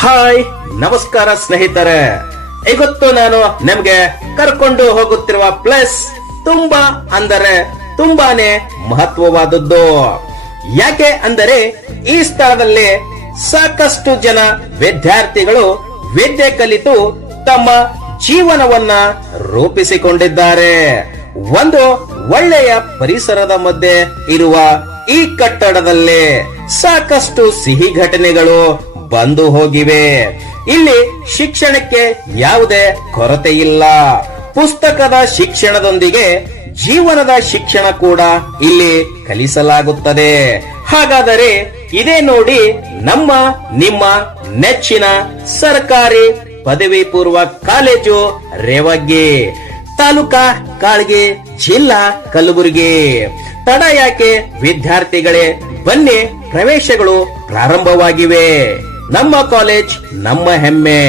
Hi, ನಮಸ್ಕಾರ ಸ್ನೇಹಿತರೆ. ಇವತ್ತು ನಾನು ನಿಮ್ಗೆ ಕರ್ಕೊಂಡು ಹೋಗುತ್ತಿರುವ ಪ್ಲೇಸ್ ತುಂಬಾ ಅಂದರೆ ತುಂಬಾನೇ ಮಹತ್ವವಾದದ್ದು. ಯಾಕೆ ಅಂದರೆ ಈ ಸ್ಥಳದಲ್ಲಿ ಸಾಕಷ್ಟು ಜನ ವಿದ್ಯಾರ್ಥಿಗಳು ವಿದ್ಯೆ ಕಲಿತು ತಮ್ಮ ಜೀವನವನ್ನ ರೂಪಿಸಿಕೊಂಡಿದ್ದಾರೆ. ಒಂದು ಒಳ್ಳೆಯ ಪರಿಸರದ ಮಧ್ಯೆ ಇರುವ ಈ ಕಟ್ಟಡದಲ್ಲಿ ಸಾಕಷ್ಟು ಸಿಹಿ ಘಟನೆಗಳು ಬಂದು ಹೋಗಿವೆ. ಇಲ್ಲಿ ಶಿಕ್ಷಣಕ್ಕೆ ಯಾವುದೇ ಕೊರತೆ ಇಲ್ಲ. ಪುಸ್ತಕದ ಶಿಕ್ಷಣದೊಂದಿಗೆ ಜೀವನದ ಶಿಕ್ಷಣ ಕೂಡ ಇಲ್ಲಿ ಕಲಿಸಲಾಗುತ್ತದೆ. ಹಾಗಾದರೆ ಇದೇ ನೋಡಿ ನಿಮ್ಮ ನೆಚ್ಚಿನ ಸರ್ಕಾರಿ ಪದವಿ ಪೂರ್ವ ಕಾಲೇಜು ರೇವಗ್ಗಿ, ತಾಲೂಕಾ ಕಾಳ್ಗಿ, ಜಿಲ್ಲಾ ಕಲಬುರಗಿ. ತಡ ಯಾಕೆ ವಿದ್ಯಾರ್ಥಿಗಳೇ, ಬನ್ನಿ, ಪ್ರವೇಶಗಳು ಪ್ರಾರಂಭವಾಗಿವೆ. ನಮ್ಮ ಕಾಲೇಜ್ ನಮ್ಮ ಹೆಮ್ಮೆ.